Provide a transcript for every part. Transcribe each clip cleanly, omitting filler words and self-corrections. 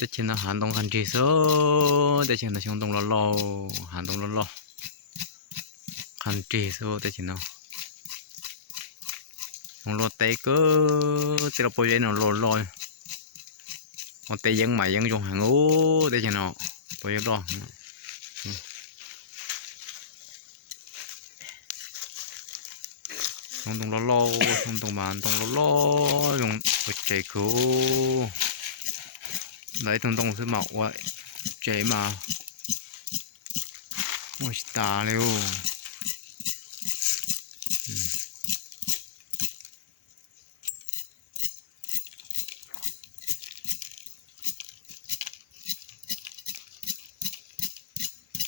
แต่เช่นอาหารตรงกันจีโซแต่เช่นอาช่องตรงล้ออาหารตรงล้อกันจีโซแต่เช่นเนาะตรงล้อเตะก็แต่เราไปเล่นเราล้อมันเตะยังใหม่ยังจงหางโอ้แต่เช่นเนาะไปยังล้อตรงล้อตรงบ้านตรงล้อตรงไปใจกูđấy tรงซื้อหมอกว่าใจมาโอ้ยตาเลยโอ้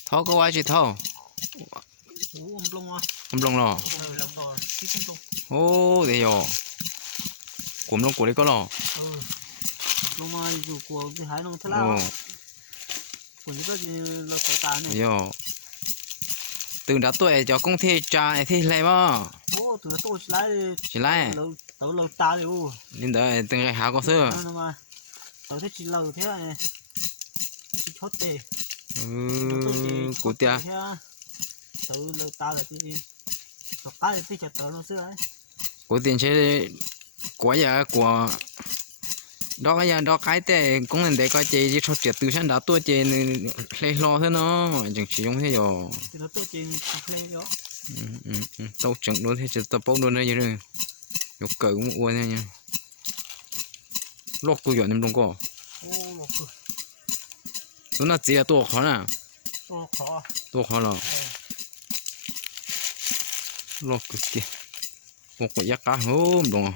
ท่อก็ว่าจะท่อ โอ้ลงอ่ะ ผมลงหรอ แล้วก็ที่ขึ้นตรง โอ้เดี๋ยวผมลงกูได้ก็หรอ ลงมาอยู่กลัวที่หายลงทะเล โอ้ คนที่ก็เราตัวตาเนี่ย เดี๋ยวตื่นดับตัวไอ้เจ้ากงเทจ่าไอ้ที่ไรบ้า โอ้ตัวโตชิไล ชิไล่ เราตัวเราตาเลยโอ้ นี่เดี๋ยวตึงไอ้หาก็ซื้อ นั่นมาตัวที่ชิเราเท่าไงชิช็อตเตะ กูเตี้ย ตัวเราตาเลยที่ตัวตาเลยที่จะตัวเราเสื้อ กูtiền chơi quá giờ của đó cái giờ đó cái tệ cũng nên để coi chơi chỉ cho chuyện từ sáng đã tua chơi lấy lo thế nó chẳng chỉ dùng thế rồi thì nó tôi trên play đó tao chẳng luôn thế chỉ tao bốc luôn đây rồi nhục cờ cũng uốn thế nha lót tôi dọn em đông co ô lộc cực tôi nói chỉ là tôi khó nè to khó tôi khó rồi lót cực kìa một cái giá cá hôm đông